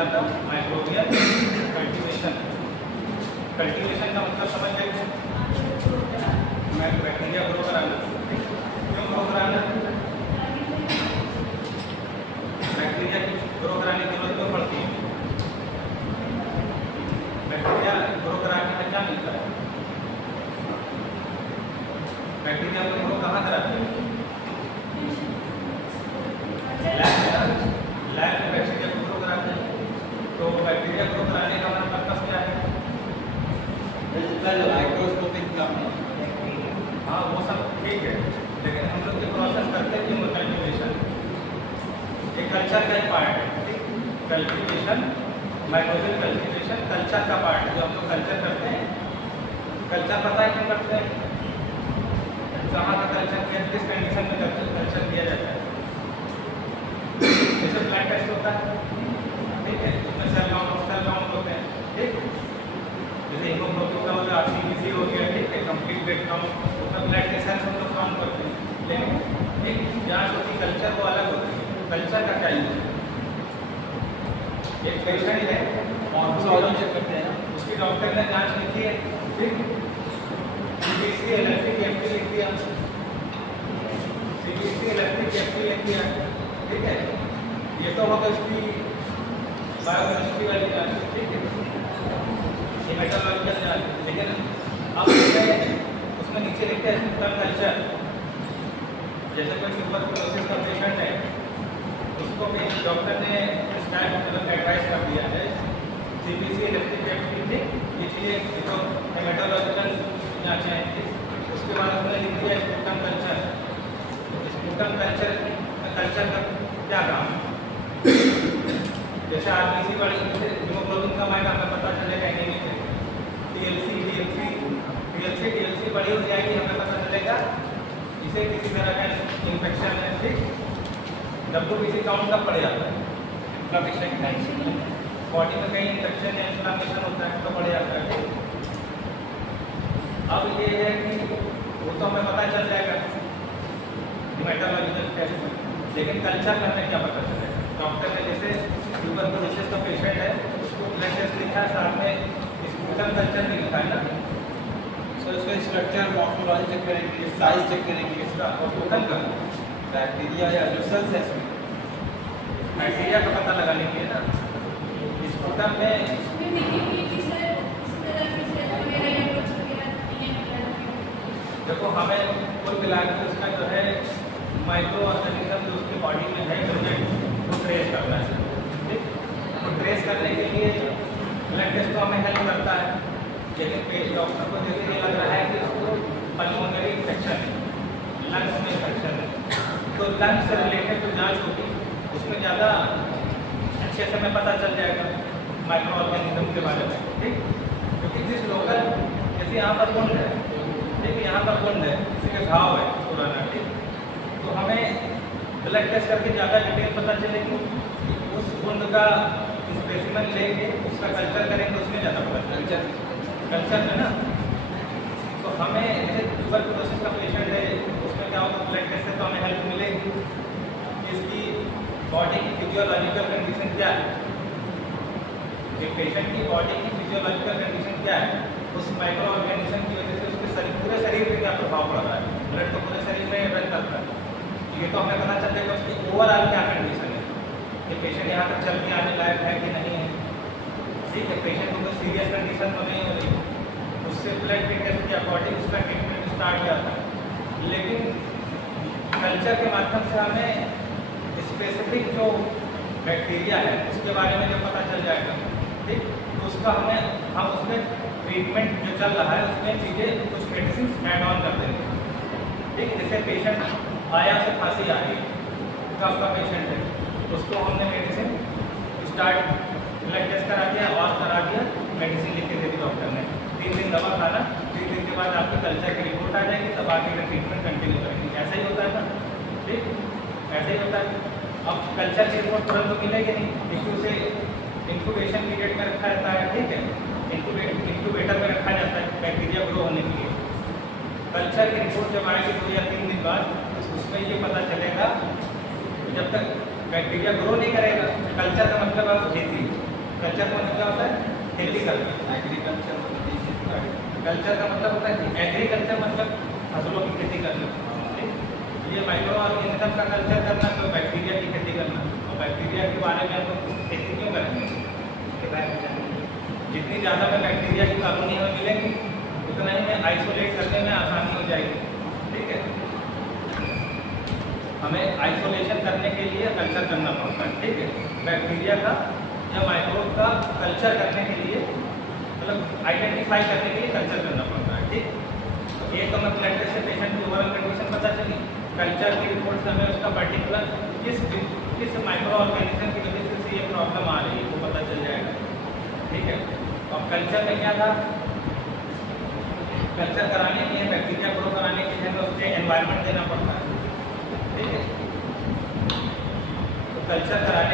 कहलाता है microbial cultivation. Cultivation का मतलब समझ गए, बैक्टीरिया ग्रो कराना। क्यों ग्रो कराना? बैक्टीरिया की ग्रो कराने की जरूरत क्यों पड़ती है? बैक्टीरिया ग्रो कराने का क्या मिलता है? बैक्टीरिया को ग्रो कहाँ कराते हैं? लैब में बैक्टीरिया को ग्रो कराते हैं। तो बैक्टीरिया ग्रो कराने का हमारा पर्पस क्या है? माइक्रोस्कोपिक काम। हाँ वो सब ठीक है, लेकिन हम लोग ये प्रोसेस करते क्यों? कल्टीवेशन एक कल्चर का एक पार्ट है, ठीक? कल्टीवेशन, माइक्रोबियल कल्टीवेशन कल्चर का पार्ट है। जो हम लोग कल्चर करते हैं, कल्चर पता है क्यों करते हैं? कहाँ का कल्चर किया, किस कंडीशन में कल्चर किया जाता है? जैसे ब्लड टेस्ट होता है, ठीक है, उसमें सेल काउंट होते हैं, ठीक? जैसे हीमोग्लोबिन का मतलब आरसीबीसी हो गया, ठीक है, कंप्लीट ब्लड काउंट, उसमें ब्लड के सेल्स हम लोग काउंट करते हैं। लेकिन एक जांच होती है कल्चर, वो अलग होती है। कल्चर का क्या यूज है? एक पेशेंट है और चेक करते हैं, उसकी डॉक्टर ने जांच लिखी है, ठीक, सीबीसी इलेक्ट्रिक एफटी लिख दिया, सीबीसी इलेक्ट्रिक एफटी लिख दिया, ठीक है, ये तो होगा इसकी बायोकेमिस्ट्री वाली जांच, ठीक है, ये मेटालॉजिकल जांच। लेकिन अब उसमें नीचे लिखते हैं स्पूटम कल्चर। जैसे कोई ट्यूबरकुलोसिस का पेशेंट है, उसको भी डॉक्टर ने मतलब एडवाइस कर दिया है सीबीसी इलेक्ट्रिक एफटी थी, इसलिए जो हेमेटोलॉजिकल जाँचें हैं, उसके बाद हमने लिख दिया स्पूटम कल्चर। स्पूटम कल्चर का क्या काम है? जैसे आरबीसी वाली हीमोग्लोबिन का मायना हमें पता चलेगा एनीमिक है, टीएलसी बड़ी हो जाएगी, हमें पता चलेगा इसे किसी तरह का इन्फेक्शन है, ठीक? डब्ल्यूबीसी काउंट कब बढ़ जाता है? इन्फ्लेमेशन, बॉडी में कहीं इन्फेक्शन या इन्फ्लेमेशन होता है तो बढ़ जाता है, ठीक? अब ये है कि वो तो हमें पता चल जाएगा मेटालॉजिकल टेस्ट में, लेकिन कल्चर में हमें क्या पता चलेगा? डॉक्टर ने जैसे ट्यूबरकुलोसिस का पेशेंट है, उसको ब्लड टेस्ट लिखा है, साथ में स्पूटम कल्चर भी लिखा है ना। सर उसका स्ट्रक्चर, मॉर्फोलॉजी चेक करेंगे, साइज चेक करेंगे, इसका टोटल का बैक्टीरिया या जो सेल्स है इसमें, बैक्टीरिया का पता लगाने के लिए ना स्पूटम में देखो हमें कुल मिला के उसका जो है माइक्रो ऑर्गेनिज्म जो उसके बॉडी में है प्रेजेंट, वो ट्रेस करना है, ठीक? तो ट्रेस करने के लिए ब्लड टेस्ट तो हमें हेल्प करता है, लेकिन डॉक्टर को जैसे ये लग रहा है कि उसको पल्मोनरी इन्फेक्शन है, लंग्स में इन्फेक्शन है, तो लंग्स से रिलेटेड जो जाँच होगी उसमें ज़्यादा अच्छे से हमें पता चल जाएगा माइक्रो ऑर्गेनिज्म के बारे में, ठीक? क्योंकि जिस लोकल जैसे यहाँ पर वुंड है, ठीक, यहाँ पर वुंड है, किसी का घाव है पुराना, ठीक, तो हमें ब्लड टेस्ट करके ज़्यादा डिटेल पता चलेगी। उस वुंड का स्पेसिमेन लेके उसका कल्चर करेंगे, उसमें ज़्यादा पता चलेगा कल्चर में ना। तो हमें जैसे ट्यूबरकुलोसिस का पेशेंट है, उसमें क्या होगा, ब्लड टेस्ट से तो हमें हेल्प मिलेगी कि इसकी बॉडी की फिजियोलॉजिकल कंडीशन क्या है, कि पेशेंट की बॉडी की फिजियोलॉजिकल कंडीशन क्या है, उस माइक्रो ऑर्गेनिज्म की वजह से उसके पूरे शरीर पर क्या प्रभाव पड़ रहा है, ब्लड तो पूरे शरीर में इफेक्ट करता है। ये तो हमें पता चल जाएगा उसकी ओवरऑल क्या कंडीशन है, कि पेशेंट यहाँ तक चल के आने लायक है कि नहीं है, ठीक है, पेशेंट को कोई सीरियस कंडीशन तो नहीं हो रही, उससे ब्लड के टेस्ट के अकॉर्डिंग उसका ट्रीटमेंट स्टार्ट जाता है। लेकिन कल्चर के माध्यम से हमें स्पेसिफिक जो बैक्टीरिया है उसके बारे में जब पता चल जाएगा, ठीक, तो उसका हम उसमें ट्रीटमेंट जो चल रहा है उसमें चीज़ें कुछ मेडिसिन ऐड ऑन कर देंगे, ठीक? जैसे पेशेंट आया से खांसी आ रही कफ का पेशेंट है, उसको हमने मेडिसिन स्टार्ट ब्लड टेस्ट करा दिया और करा दिया, मेडिसिन लिख के दे दी डॉक्टर ने, 3 दिन दवा खाना, 3 दिन के बाद आपकी कल्चर की रिपोर्ट आ जाएगी, तब आगे का ट्रीटमेंट कंटिन्यू करेंगे। ऐसा ही होता है ना, ठीक, ऐसा ही होता है। अब कल्चर की रिपोर्ट तुरंत तो मिलेगी नहीं, क्योंकि उसे इंक्यूबेशन पीरियड में रखा रहता है, ठीक है, इंक्यूबेटर में रखा जाता है बैक्टीरिया ग्रो होने के लिए। कल्चर की रिपोर्ट जब आएगी 2 या 3 दिन बाद, उसमें ये पता चलेगा जब तक बैक्टीरिया ग्रो नहीं करेगा, कल्चर का मतलब आप खेती कल्चर का मतलब क्या होता है? खेती करना। एग्रीकल्चर कल्चर का मतलब होता है एग्रीकल्चर मतलब फसलों की खेती करना। ठीक, ये माइक्रो ऑर्गेनिज्म का कल्चर करना तो बैक्टीरिया की खेती करना। और बैक्टीरिया के बारे में तो खेती क्यों करेंगे? जितनी ज़्यादा में बैक्टीरिया की कॉलोनी हमें मिलेगी उतना ही में आइसोलेट करने में आसानी हो जाएगी। ठीक है, हमें आइसोलेशन करने के लिए कल्चर करना पड़ता है। ठीक है, बैक्टीरिया का या माइक्रोब का कल्चर करने के लिए मतलब आइडेंटिफाई करने के लिए कल्चर करना पड़ता है। ठीक, तो एक तो मतलब ब्लड टेस्ट से पेशेंट की ओवरऑल कंडीशन पता चली, कल्चर की रिपोर्ट से हमें उसका पर्टिकुलर किस माइक्रो ऑर्गेनिज्म की वजह से ये प्रॉब्लम आ रही है वो पता चल जाएगा। ठीक है, और कल्चर में क्या था? कल्चर कराने के लिए बैक्टीरिया ग्रो कराने के लिए हमें उसके एनवायरनमेंट देना पड़ता है। ठीक है, तो कल्चर कराने